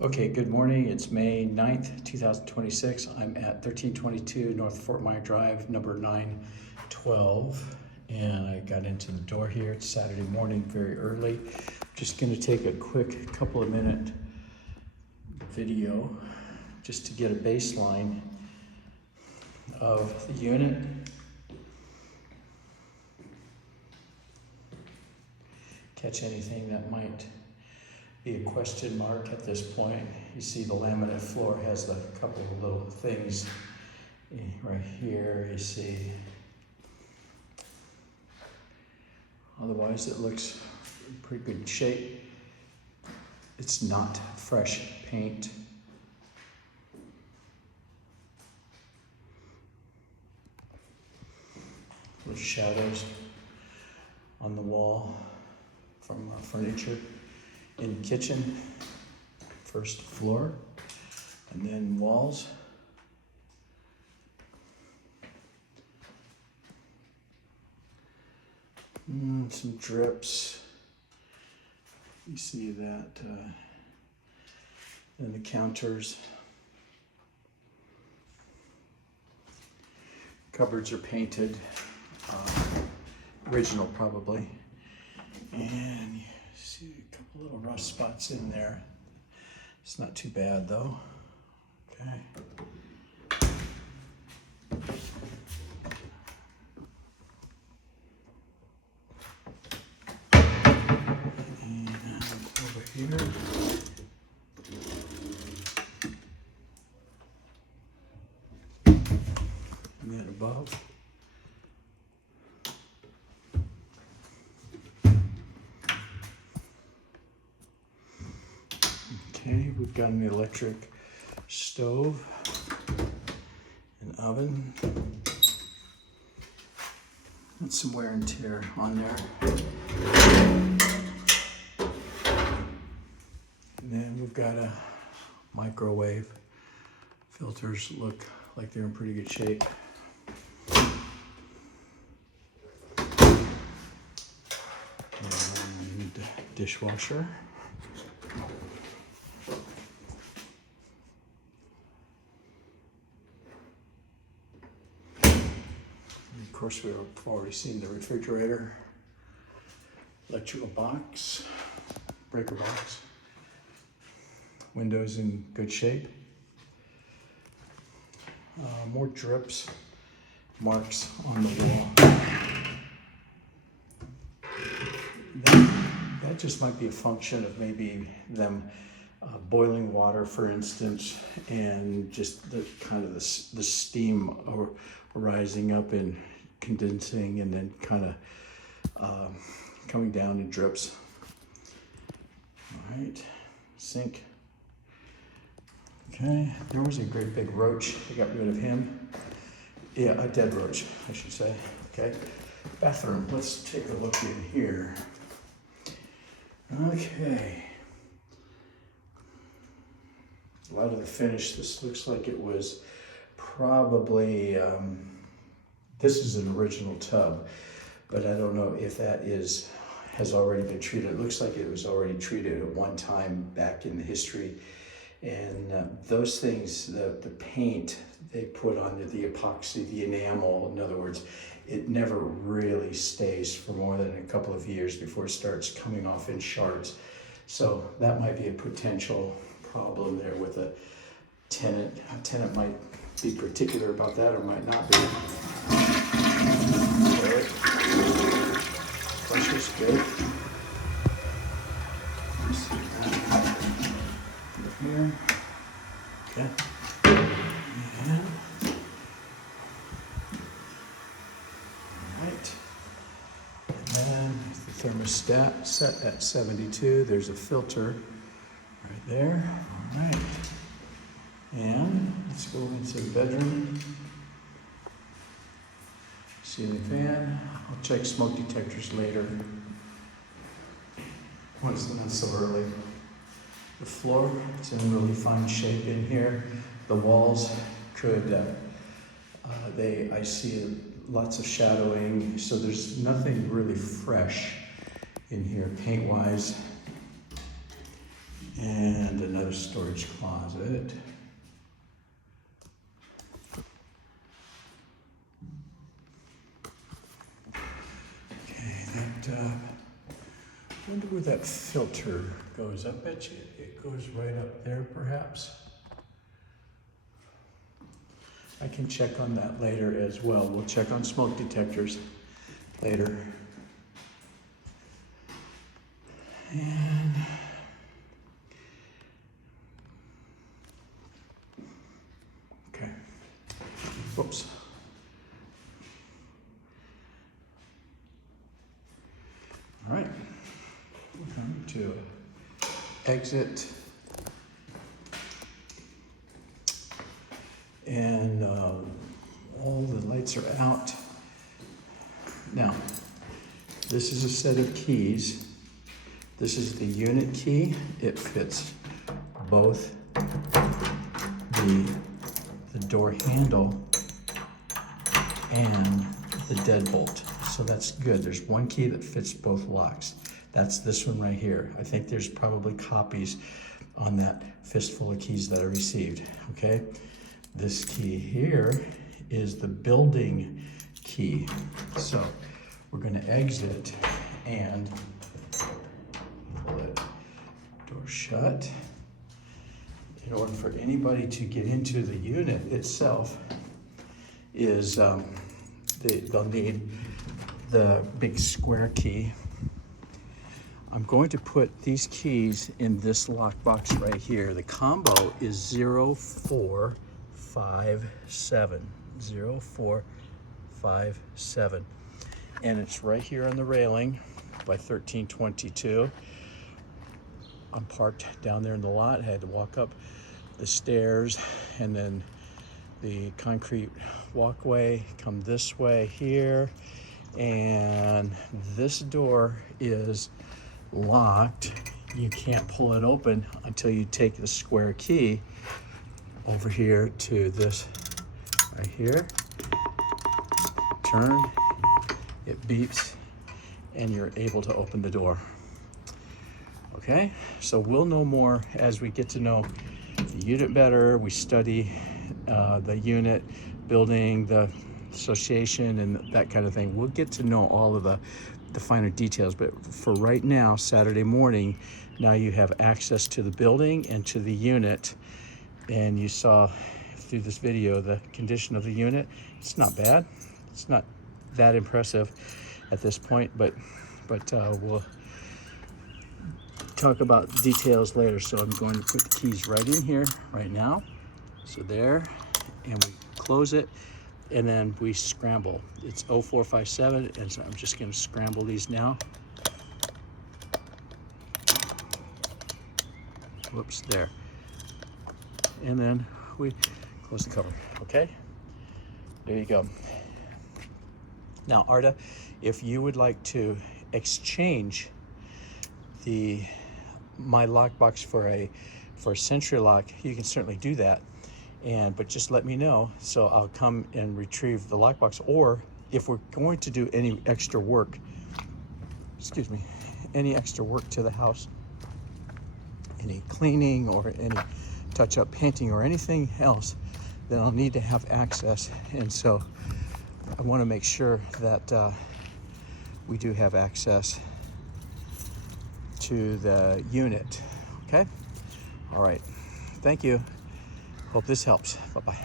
Okay, good morning. It's May 9th, 2026. I'm at 1322 North Fort Myers Drive, number 912. And I got into the door here. It's Saturday morning, very early. Just going to take a quick couple of minute video just to get a baseline of the unit. Catch anything that might be a question mark at this point. You see the laminate floor has a couple of little things right here, you see. Otherwise it looks in pretty good shape. It's not fresh paint. Little shadows on the wall from furniture in the kitchen, first floor, and then walls. Some drips. You see that in the counters. Cupboards are painted, original probably. And you see a couple little rust spots in there. It's not too bad though. Okay. And over here. And then above. Okay, we've got an electric stove, an oven, and some wear and tear on there. And then we've got a microwave. Filters look like they're in pretty good shape. And dishwasher. Of course, we've already seen the refrigerator, electrical box, breaker box, windows in good shape, more drips, marks on the wall. That just might be a function of maybe them boiling water, for instance, and just the kind of the steam rising up and condensing and then kind of coming down in drips. All right, sink. Okay, there was a great big roach. I got rid of him. Yeah, a dead roach, I should say. Okay, bathroom. Let's take a look in here. Okay. A lot of the finish, this looks like it was probably, this is an original tub, but I don't know if that has already been treated. It looks like it was already treated at one time back in the history. And those things, the paint they put on the epoxy, the enamel, in other words, it never really stays for more than a couple of years before it starts coming off in shards. So that might be a potential problem there with a tenant. A tenant might be particular about that or might not be. Pressure's good. Here. Okay. And right. And the thermostat set at 72. There's a filter right there. All right. And let's go into the bedroom. Ceiling fan. I'll check smoke detectors later. Once not so early. The floor, it's in really fine shape in here. The walls could, I see lots of shadowing, so there's nothing really fresh in here paint-wise. And another another storage closet. Okay, that, I wonder where that filter goes. I bet you it goes right up there, perhaps. I can check on that later as well. We'll check on smoke detectors later. And okay. Whoops. All right. We're going to exit. And all the lights are out. Now, this is a set of keys. This is the unit key. It fits both the door handle and the deadbolt. So that's good. There's one key that fits both locks. That's this one right here. I think there's probably copies on that fistful of keys that I received, okay? This key here is the building key. So we're going to exit and pull it door shut. In order for anybody to get into the unit itself is they'll need the big square key. I'm going to put these keys in this lockbox right here. The combo is 0457, 0457, and it's right here on the railing by 1322. I'm parked down there in the lot. I had to walk up the stairs and then the concrete walkway, come this way here, and this door is locked. You can't pull it open until you take the square key over here to this right here, turn, it beeps, and you're able to open the door. Okay, so we'll know more as we get to know the unit better. We study the unit, building, the association, and that kind of thing. We'll get to know all of the finer details, but for right now, Saturday morning, now you have access to the building and to the unit. And you saw through this video the condition of the unit. It's not bad. It's not that impressive at this point, but we'll talk about details later. So I'm going to put the keys right in here right now. So there, and we close it, and then we scramble. It's 0457, and so I'm just going to scramble these now. Whoops, there. And then we close the cover, okay? There you go. Now, Arda, if you would like to exchange my lockbox for a Sentry lock, you can certainly do that. But just let me know, so I'll come and retrieve the lockbox. Or if we're going to do any extra work, any extra work to the house, any cleaning or any touch-up painting or anything else, then I'll need to have access. And so I want to make sure that we do have access to the unit. Okay? All right. Thank you. Hope this helps. Bye-bye.